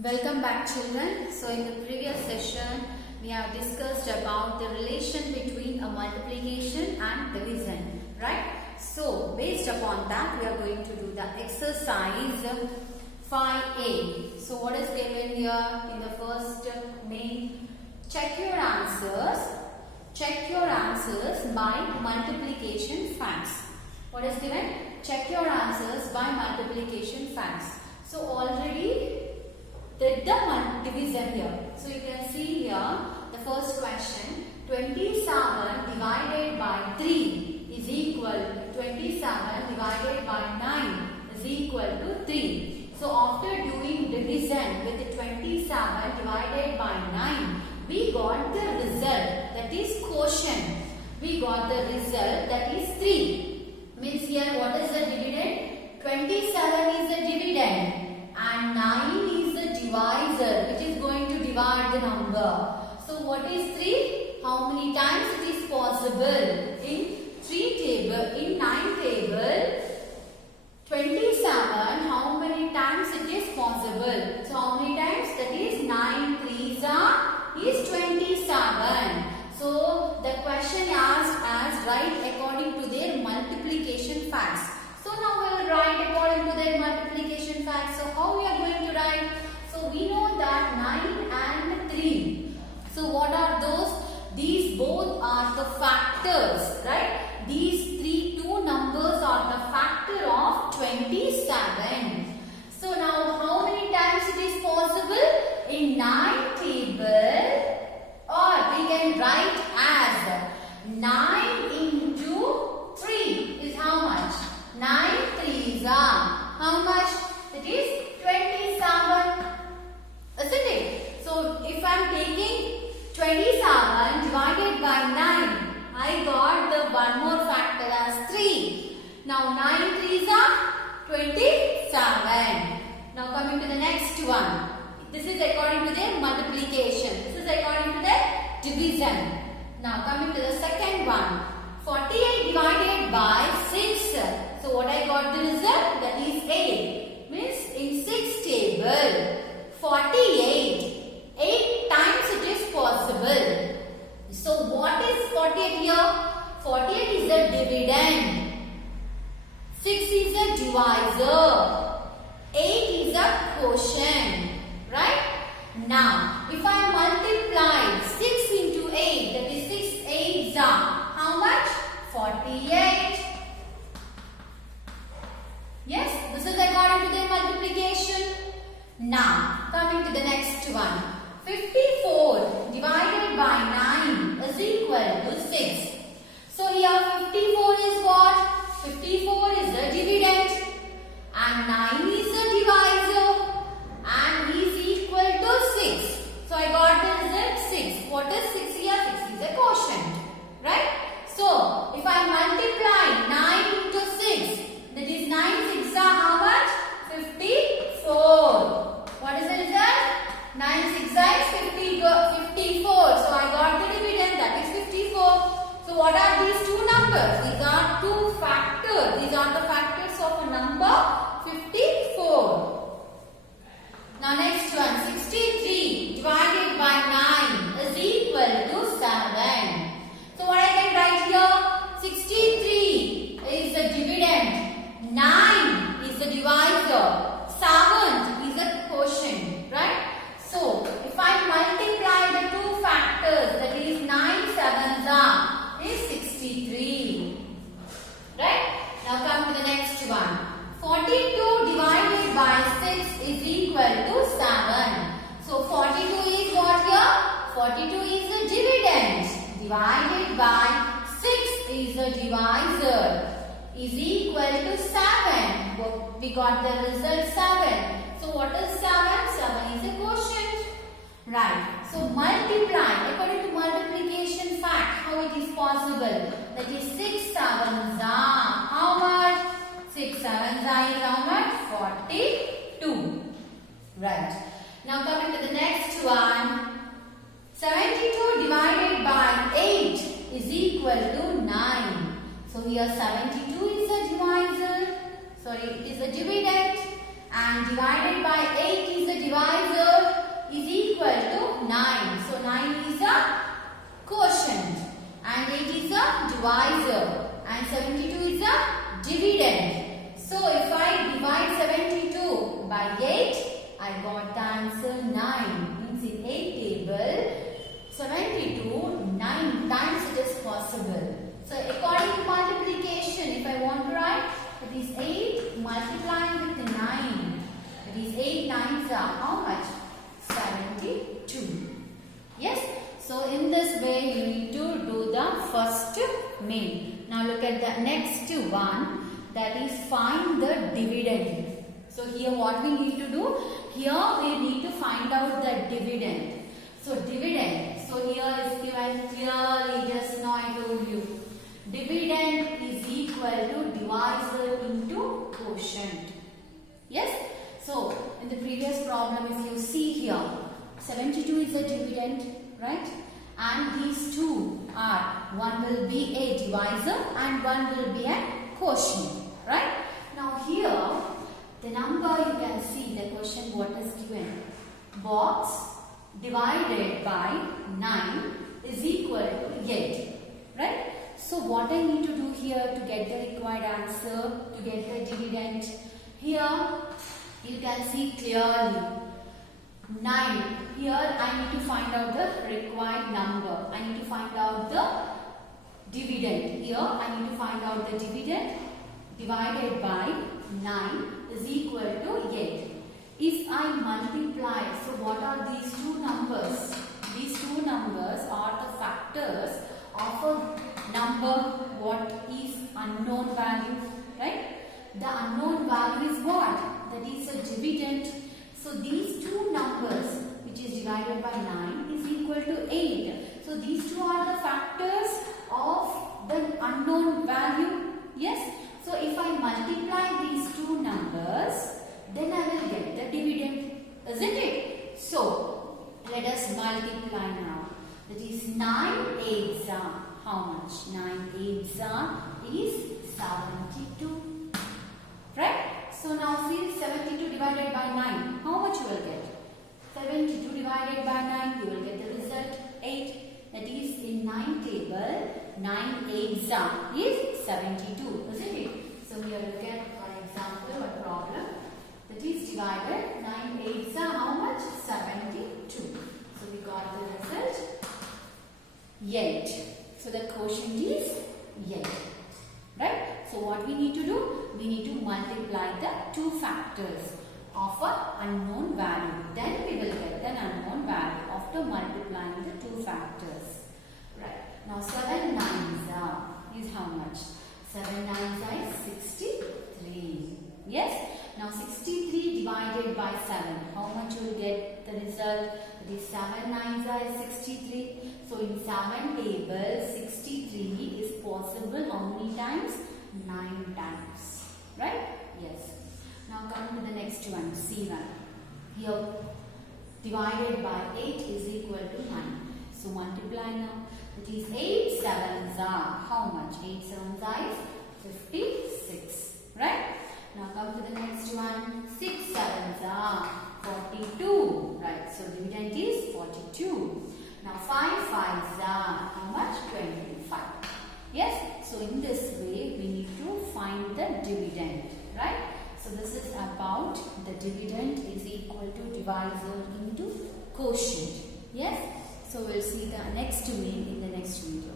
Welcome back, children. So in the previous session we have discussed about the relation between a multiplication and division, right? So based upon that we are going to do the exercise 5a. So what is given here in the first main? Check your answers by multiplication facts. What is given? Check your answers by multiplication facts. So already did the division here. So you can see here the first question, 27 divided by 3 is equal to 27 divided by 9 is equal to 3. So after doing division with the 27 divided by 9, we got the result, that is quotient. We got the result, that is 3. Means here what is the dividend? 27 is the dividend and 9 is the divisor which is going to divide the number. So what is 3? How many times it is possible? In 9 table 27, how many times it is possible? So how many times? That is 9 3s is 27. So the question asked as write according to their multiplication facts. So now we will write according to their multiplication facts. So how we are going to write? So we know that 9 and 3. So what are those? These both are the factors, right? These two numbers are the factor of 27. So now how many times it is possible? In 9 table, or we can write as 9 into 3 is how much? 9 3s are how much? It is 27. Isn't it? So if I am taking 27 divided by 9, I got the one more factor as 3. Now 9 3s are 27. Now coming to the next one. This is according to their multiplication. This is according to their division. Now coming to the second one. 48 divided by 6. So what I got the result? That is 8. Means in 6 table, 48. 8 times it is possible. So what is 48 here? 48 is a dividend. 6 is a divisor. 8 is a quotient. Right? Now, if I multiply 6 into 8, that is 6 8s are how much? 48. Yes, this is according to their multiplication. Now, coming to the next one. 54 divided by 9 is equal to 6. So here 54 is what? 54 is the dividend and 9 is the divisor and is equal to 6. So I got the result 6. What is 6 here? 6 is a quotient. Right? So if I multiply 9 into 6, that is 9 6 are how much? 54. What is the result? 9 6 is 54. So I got the dividend, that is 54. So what are these two numbers? These are two factors. These are the factors of a number 54. Now next one, 63 divided by 9 is equal to 7. So what I can write here? 63 is the dividend, 9 is the divisor, 7 is the quotient, right? So if I multiply the two factors, that is 9 7s are is 63. Right? Now come to the next one. 42 divided by 6 is equal to 7. So 42 is what here? 42 is the dividend divided by 6 is the divisor is equal to 7. We got the result 7. So what is 7? 7 is a quotient. Right. So multiply according to multiplication fact. How it is possible? That is 6 7s are how much? 6 7s are is how much? 42. Right. Now coming to the next one. 72 divided by 8 is equal to 9. So here 72 is the divisor. Sorry, it is the dividend. And divided by 8 is the divisor. I got the answer 9. Means in 8 table, 72, 9 times it is possible. So according to multiplication, if I want to write, it is 8 multiplying with 9. It is 8 nines are how much? 72. Yes. So in this way you need to do the first main. Now look at the next one, that is find the dividend. So here what we need to do? Here we need to find out the dividend. So dividend. So here is given clearly just now I told you. Dividend is equal to divisor into quotient. Yes. So in the previous problem if you see here, 72 is a dividend, right? And these two are, one will be a divisor and one will be a quotient, right? Now here the number you can see the question what is given. Box divided by 9 is equal to 8, right? So what I need to do here to get the required answer, to get the dividend, here you can see clearly 9. Here I need to find out the required number. I need to find out the dividend. Here I need to find out the dividend divided by 9 is equal to 8. If I multiply, so what are these two numbers? These two numbers are the factors of a number what is unknown value, right? The unknown value is what? That is a dividend. So these two numbers which is divided by 9 is equal to 8. So these two are the factors of the unknown value. Yes. So if I multiply these two numbers, then I will get the dividend, isn't it? So let us multiply now. That is 9 8s are how much? 9 8s are is 72. Right? So now see 72 divided by 9. How much you will get? 72 divided by 9, you will get the result 8. That is in 9 table, 9 8s are is 72. Isn't it? So here look at for example a problem. That is divided 9 8s are how much? 72. So we got the result 8. So the quotient is 8. Right? So what we need to do? We need to multiply the two factors of an unknown value. Then we will get an unknown value after multiplying the two factors. Right. Now 7 9s are is how much? 7 9s are is 63. Yes. Now 63 divided by 7. How much you will get the result? It is 7 9s are is 63. So in 7 table 63 is possible how many times? 9 times. Right? Yes. Now come to the next one. C1. Here divided by 8 is equal to 9. So multiply now. It is 8 7s are how much? 8 7s are is 56. Right? Now come to the next one. 6 7s are 42. Right? So dividend is 42. Now 5 5s are how much? 25. Yes? So in this way we need to find the dividend. Right? So this is about the dividend is equal to divisor into quotient. Yes? So we'll see the next main in the next video.